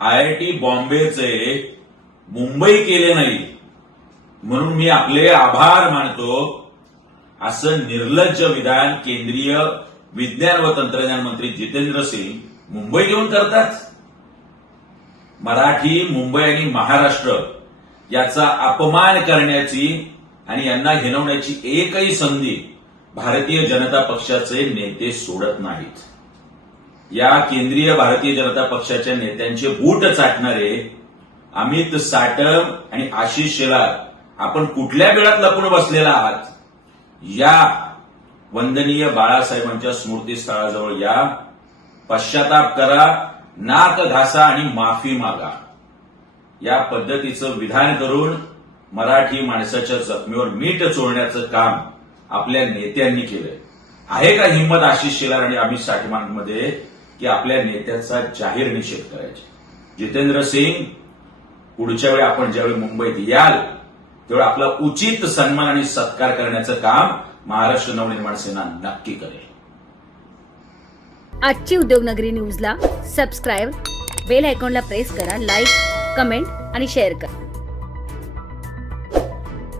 I T बॉम्बेचे Mumbai केले नाही. म्हणून मी आपले आभार मानतो. असं निर्लज्ज विधान केंद्रीय विज्ञान व तंत्रज्ञान मंत्री जितेंद्र सिंग मुंबई येऊन करतात. मराठी मुंबई आणि महाराष्ट्र याचा अपमान करण्याची आणि यांना हिनवण्याची एकही संधी भारतीय जनता पक्षाचे नेते सोडत नाहीत. या केंद्रीय भारतीय जनता पक्षाच्या नेत्यांचे बूट चाटणारे अमित साटम आणि आशिष शेलार आपण कुठल्या वेळात लपून बसलेला आहात? या वंदनीय बाळासाहेबांच्या स्मृतीस्थळाजवळ या. पश्चाताप करा नाक घासा आणि माफी मागा. या पद्धतीचं विधान करून मराठी माणसाच्या जखमीवर मीठ चोळण्याचं काम आपल्या नेत्यांनी केलंय. आहे का हिंमत आशिष शेलार आणि अमित साठमांमध्ये की आपल्या नेत्याचा जाहीर निषेध करायचे. जितेंद्र सिंग पुढच्या वेळी आपण ज्यावेळी मुंबईत याल तेव्हा आपला उचित सन्मान आणि सत्कार करण्याचं काम महाराष्ट्र नवनिर्माण सेना नक्की करेल. आजची उद्योगनगरी न्यूजला सबस्क्राईब बेल आयकॉनला प्रेस करा लाईक कमेंट आणि शेअर करा.